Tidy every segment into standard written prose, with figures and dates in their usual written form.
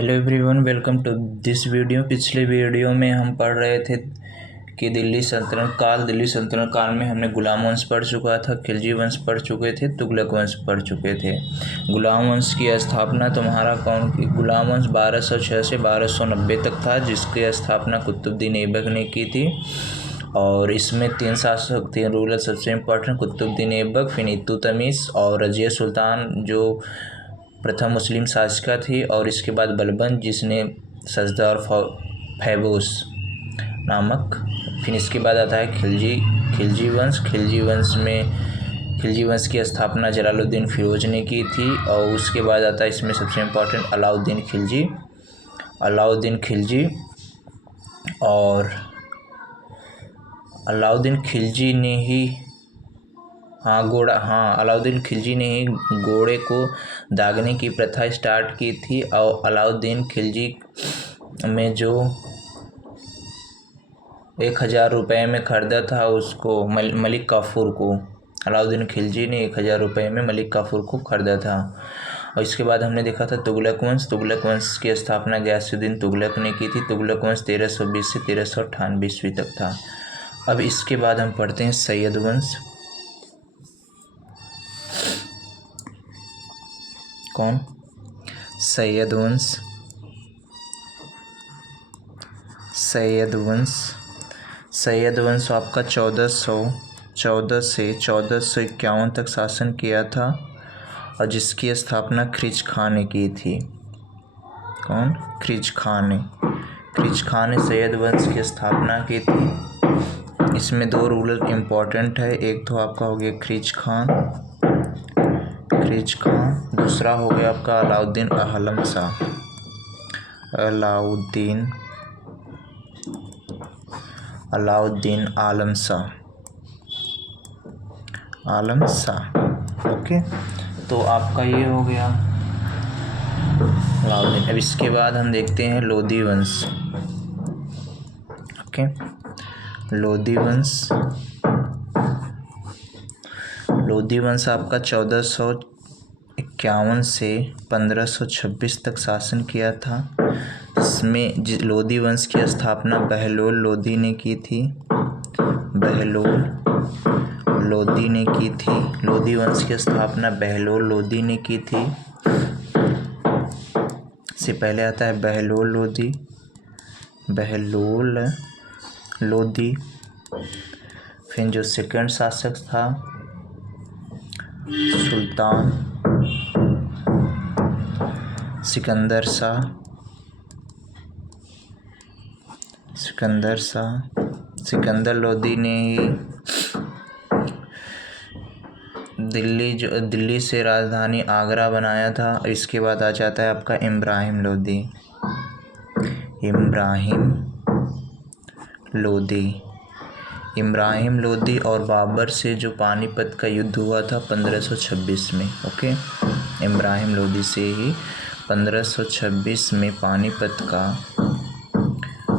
Hello everyone, welcome to this video. पिछले video में हम पढ़ रहे थे कि दिल्ली सल्तनत काल में हमने गुलाम वंश पढ़ चुका था, खिलजी वंश पढ़ चुके थे, तुगलक वंश पढ़ चुके थे। गुलाम वंश की स्थापना तुम्हारा गुलाम वंश 1206 से 1290 तक था, जिसकी स्थापना कुतुबुद्दीन ऐबक ने की थी। और इसमें तीन रूलर सबसे इम्पोर्टेंट, कुतुबुद्दीन ऐबक, फिर इल्तुतमिश और रजिया सुल्तान जो प्रथम मुस्लिम शासिका थी, और इसके बाद बलबन जिसने सजदा और फैबोस नामक। फिर इसके बाद आता है खिलजी वंश की स्थापना जलालुद्दीन फिरोज ने की थी। और उसके बाद आता है इसमें सबसे इम्पोर्टेंट अलाउद्दीन खिलजी। और अलाउद्दीन खिलजी ने ही अलाउद्दीन खिलजी ने ही घोड़े को दागने की प्रथा स्टार्ट की थी। और अलाउद्दीन खिलजी में जो 1000 रुपये में ख़रीदा था उसको मलिक काफूर को, अलाउद्दीन खिलजी ने 1000 रुपये में मलिक काफूर को ख़रीदा था। और इसके बाद हमने देखा था तुगलक वंश की स्थापना गयासुद्दीन तुगलक ने की थी। तुगलक वंश 1320 से 1398 ईस्वी तक था। अब इसके बाद हम पढ़ते हैं सैयद वंश। सैयद वंश आपका 1414 से 1451 तक शासन किया था, और जिसकी स्थापना खिज खां ने की थी। खिज खां ने सैयद वंश की स्थापना की थी। इसमें 2 रूलर इम्पोर्टेंट है, एक तो आपका हो गया खिज खां, दूसरा हो गया आपका अलाउद्दीन आलम शाह। ओके, तो आपका ये हो गया अलाउद्दीन। अब इसके बाद हम देखते हैं लोधी वंश। ओके, लोधी वंश आपका 1451 से 1526 तक शासन किया था। इसमें लोधी वंश की स्थापना बहलोल लोधी ने की थी। लोधी वंश की स्थापना बहलोल लोधी ने की थी। इससे पहले आता है बहलोल लोधी। फिर जो सेकंड शासक था सुल्तान सिकंदर लोधी ने ही दिल्ली से राजधानी आगरा बनाया था। इसके बाद आ जाता है आपका इब्राहिम लोधी और बाबर से जो पानीपत का युद्ध हुआ था 1526 में। ओके, इब्राहिम लोधी से ही 1526 में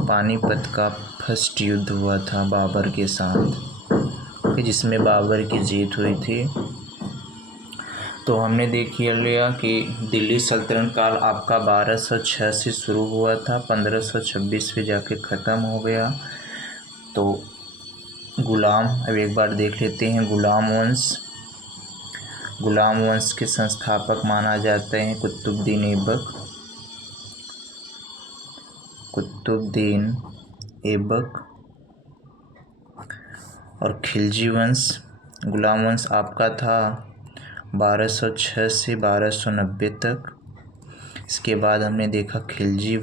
पानीपत का फर्स्ट युद्ध हुआ था बाबर के साथ, जिसमें बाबर की जीत हुई थी। तो हमने देख लिया कि दिल्ली सल्तनत काल आपका 1206 से शुरू हुआ था, 1526 में जाके ख़त्म हो गया। तो अब एक बार देख लेते हैं गुलाम वंश के संस्थापक माना जाते हैं कुतुबुद्दीन ऐबक। और खिलजी वंश, गुलाम वंश आपका था 1206 से 1290 तक। इसके बाद हमने देखा खिलजी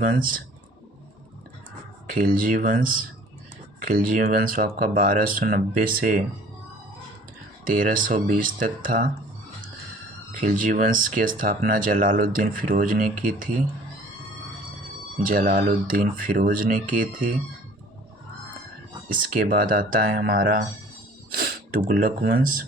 वंश आपका 1290 से 1320 तक था। खिलजी वंश की स्थापना जलालुद्दीन फिरोज ने की थी। इसके बाद आता है हमारा तुगलक वंश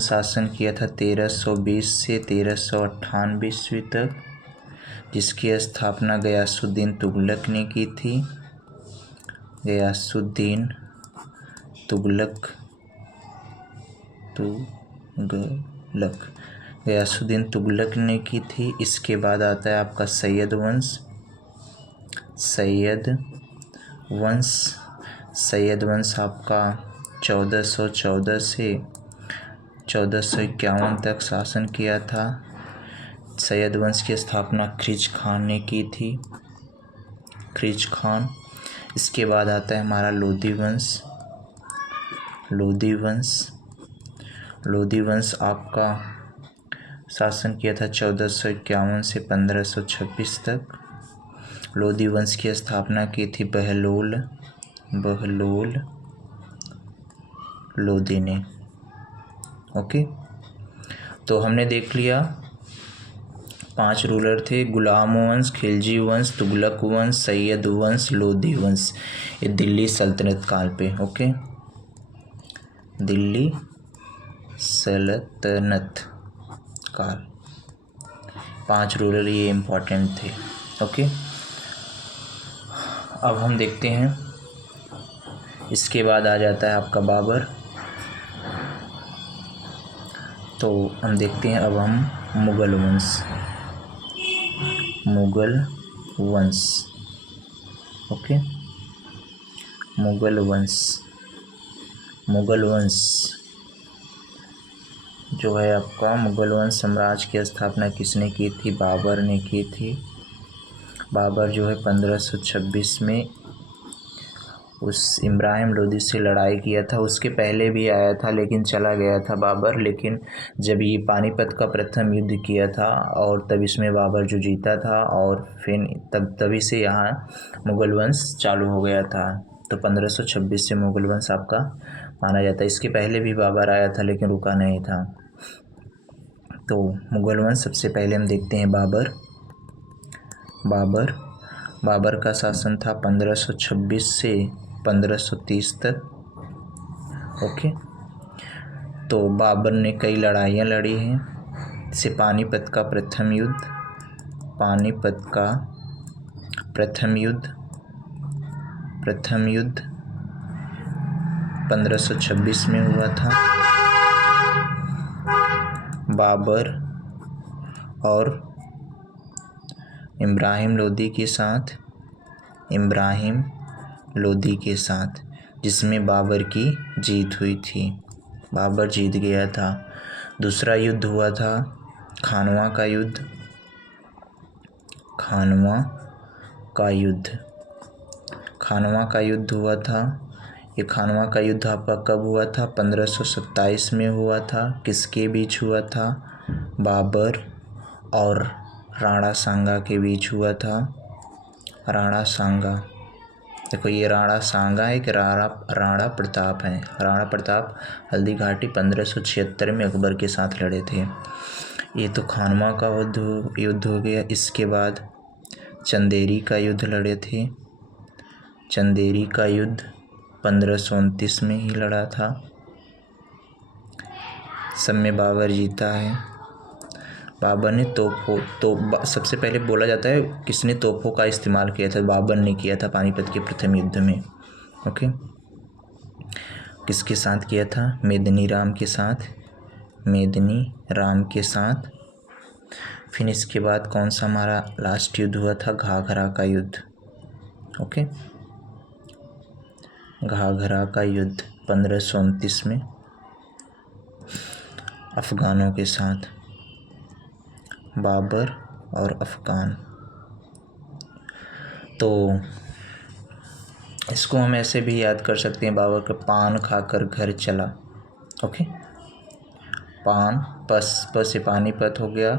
शासन किया था 1320 से 1398 ईस्वी तक, जिसकी स्थापना गयासुद्दीन तुगलक ने की थी। गयासुद्दीन गयासुद्दीन तुगलक ने की थी। इसके बाद आता है आपका सैयद वंश आपका 1414 से 1451 तक शासन किया था। सैयद वंश की स्थापना ख्रीज खान ने की थी, ख्रीज खान। इसके बाद आता है हमारा लोधी वंश आपका शासन किया था 1451 से 1526 तक। लोधी वंश की स्थापना की थी बहलोल लोधी ने। ओके, तो हमने देख लिया 5 रूलर थे, गुलाम वंश, खिलजी वंश, तुगलक वंश, सैयद वंश, लोधी वंश। ये दिल्ली सल्तनत काल पे। ओके, दिल्ली सल्तनत काल 5 रूलर ये इम्पोर्टेंट थे। ओके, अब हम देखते हैं इसके बाद आ जाता है आपका बाबर। तो हम देखते हैं अब हम मुगल वंश। ओके, मुगल वंश जो है आपका मुगल वंश साम्राज्य की स्थापना किसने की थी? बाबर ने की थी। बाबर जो है 1526 में उस इब्राहिम लोदी से लड़ाई किया था। उसके पहले भी आया था लेकिन चला गया था बाबर। लेकिन जब ये पानीपत का प्रथम युद्ध किया था और तब इसमें बाबर जो जीता था और फिर तभी से यहाँ मुगल वंश चालू हो गया था। तो 1526 से मुगल वंश आपका माना जाता है। इसके पहले भी बाबर आया था लेकिन रुका नहीं था। तो मुगल वंश सबसे पहले हम देखते हैं बाबर का शासन था 1526 से 1530 तक। ओके, तो बाबर ने कई लड़ाइयाँ लड़ी हैं। जैसे पानीपत का प्रथम युद्ध 1526 में हुआ था। बाबर और इब्राहिम लोदी के साथ जिसमें बाबर की जीत हुई थी। बाबर जीत गया था। दूसरा युद्ध हुआ था खानवा का युद्ध हुआ था। ये खानवा का युद्ध आपका कब हुआ था? 1527 में हुआ था। किसके बीच हुआ था? बाबर और राणा सांगा के बीच हुआ था। राणा सांगा, देखो ये राणा सांगा है कि राणा प्रताप है। राणा प्रताप हल्दी घाटी 1576 में अकबर के साथ लड़े थे। ये तो खानवा का युद्ध हो गया। इसके बाद चंदेरी का युद्ध लड़े थे। चंदेरी का युद्ध 1529 में ही लड़ा था। सब में बाबर जीता है। बाबर ने सबसे पहले बोला जाता है किसने तोपों का इस्तेमाल किया था? बाबर ने किया था पानीपत के प्रथम युद्ध में। ओके, किसके साथ किया था? मेदिनी राम के साथ। फिर इसके बाद कौन सा हमारा लास्ट युद्ध हुआ था? घाघरा का युद्ध। ओके, घाघरा का युद्ध 1529 में अफगानों के साथ, बाबर और अफगान। तो इसको हम ऐसे भी याद कर सकते हैं, बाबर का पान खाकर घर चला। ओके, पान प से पानीपत हो गया,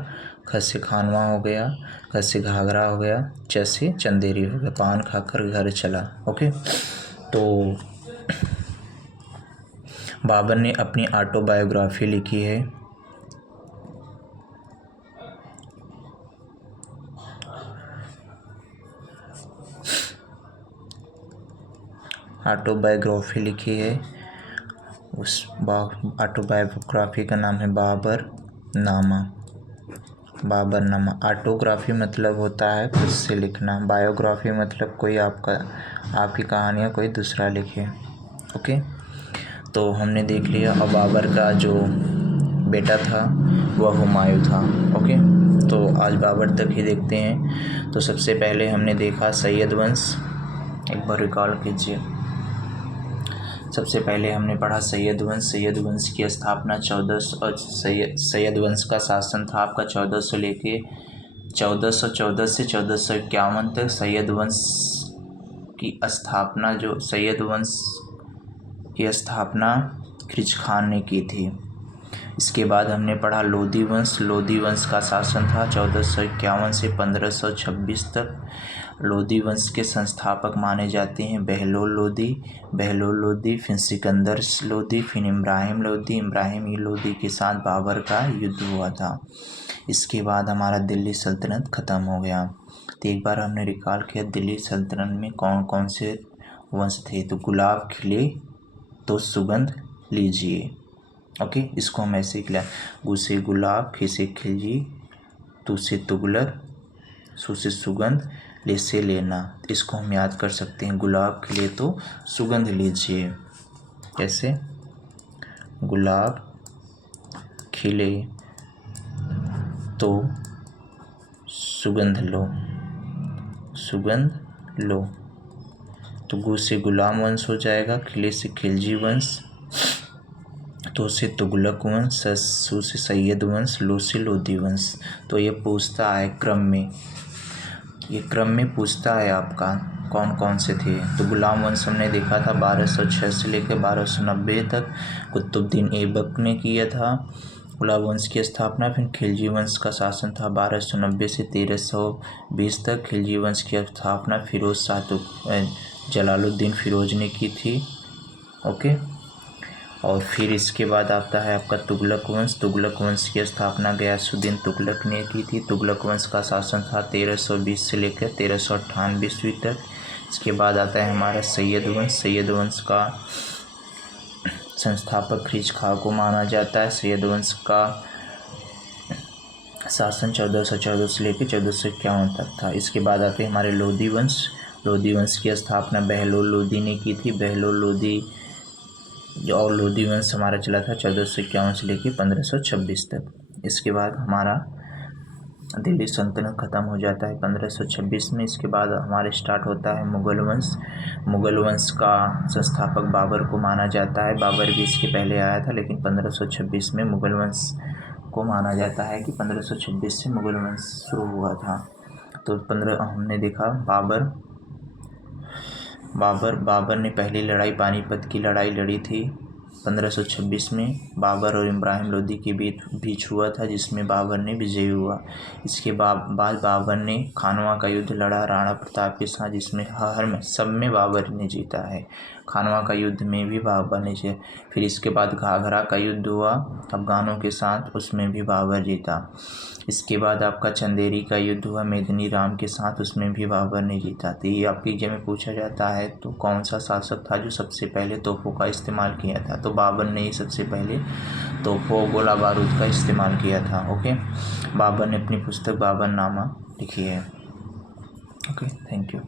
ख से खानवा हो गया, ख से घाघरा हो गया, च से चंदेरी हो गया। पान खाकर घर चला। ओके, तो बाबर ने अपनी ऑटोबायोग्राफी लिखी है। उस ऑटोबायोग्राफी का नाम है बाबरनामा। ऑटोग्राफी मतलब होता है खुद से लिखना। बायोग्राफी मतलब कोई आपकी कहानियाँ कोई दूसरा लिखे। ओके, तो हमने देख लिया। अब बाबर का जो बेटा था वह हुमायूं था। ओके, तो आज बाबर तक ही देखते हैं। तो सबसे पहले हमने देखा सैयद वंश, एक बार रिकॉल कीजिए। सबसे पहले हमने पढ़ा सैयद वंश। सैयद वंश की स्थापना 1400 सैयद वंश का शासन था आपका 1414 से 1451 तक। सैयद वंश की स्थापना खिज खान ने की थी। इसके बाद हमने पढ़ा लोधी वंश। लोधी वंश का शासन था 1451 से 1526 तक। लोधी वंश के संस्थापक माने जाते हैं बहलोल लोधी, फिर सिकंदर लोधी, फिर इब्राहिम लोधी के साथ बाबर का युद्ध हुआ था। इसके बाद हमारा दिल्ली सल्तनत ख़त्म हो गया। तो एक बार हमने रिकॉल किया दिल्ली सल्तनत में कौन कौन से वंश थे। तो गुलाब खिले तो सुगंध लीजिए। ओके, इसको हम ऐसे लिखा, गु से गुलाब, खि से खिलजी, तू से तुगलक, सु से सुगंध, ले से लेना। इसको हम याद कर सकते हैं, गुलाब खिले तो सुगंध लीजिए। कैसे? गुलाब खिले तो सुगंध लो। तो गु से गुलाम वंश हो जाएगा, खिले से खिलजी वंश, तो से तुगलक वंश, सु से सैयद वंश, लो से लोधी वंश। तो ये पूछता है क्रम में पूछता है आपका कौन कौन से थे। तो गुलाम वंश हमने देखा था 1206 से लेकर 1290 तक कुतुबुद्दीन ऐबक ने किया था गुलाम वंश की स्थापना। फिर खिलजी वंश का शासन था 1290 से 1320 तक। खिलजी वंश की स्थापना फिरोज शाह जलालुद्दीन फिरोज ने की थी। ओके, और फिर इसके बाद आता है आपका तुगलक वंश। तुगलक वंश की स्थापना गयासुद्दीन तुगलक ने की थी। तुगलक वंश का शासन था 1320 से लेकर 1398 ईस्वी तक। इसके बाद आता है हमारा सैयद वंश। सैयद वंश का संस्थापक खिज खां को माना जाता है। सैयद वंश का शासन 1414 से लेकर 1451 तक था। इसके बाद आते हैं हमारे लोधी वंश। लोधी वंश की स्थापना बहलोल लोधी ने की थी। बहलोल लोधी और लोधी वंश हमारा चला था 1451 से लेकर 1526 तक। इसके बाद हमारा दिल्ली सल्तनत ख़त्म हो जाता है 1526 में। इसके बाद हमारे स्टार्ट होता है मुग़ल वंश। मुग़ल वंश का संस्थापक बाबर को माना जाता है। बाबर भी इसके पहले आया था, लेकिन 1526 में मुग़ल वंश को माना जाता है कि 1526 से मुग़ल वंश शुरू हुआ था। तो हमने देखा बाबर ने पहली लड़ाई पानीपत की लड़ाई लड़ी थी 1526 में। बाबर और इब्राहिम लोधी के बीच हुआ था, जिसमें बाबर ने विजयी हुआ। इसके बाद बाबर ने खानवा का युद्ध लड़ा राणा प्रताप के साथ, जिसमें सब में बाबर ने जीता है। खानवा का युद्ध में भी बाबर ने जीता। फिर इसके बाद घाघरा का युद्ध हुआ अफगानों के साथ, उसमें भी बाबर जीता। इसके बाद आपका चंदेरी का युद्ध हुआ मेदिनी राम के साथ, उसमें भी बाबर ने जीता। तो ये आपके एग्जाम में पूछा जाता है तो कौन सा शासक था जो सबसे पहले तोपों का इस्तेमाल किया था। तो बाबर ने ही सबसे पहले तोपों गोला बारूद का इस्तेमाल किया था। ओके, बाबर ने अपनी पुस्तक बाबरनामा लिखी है। Okay, thank you.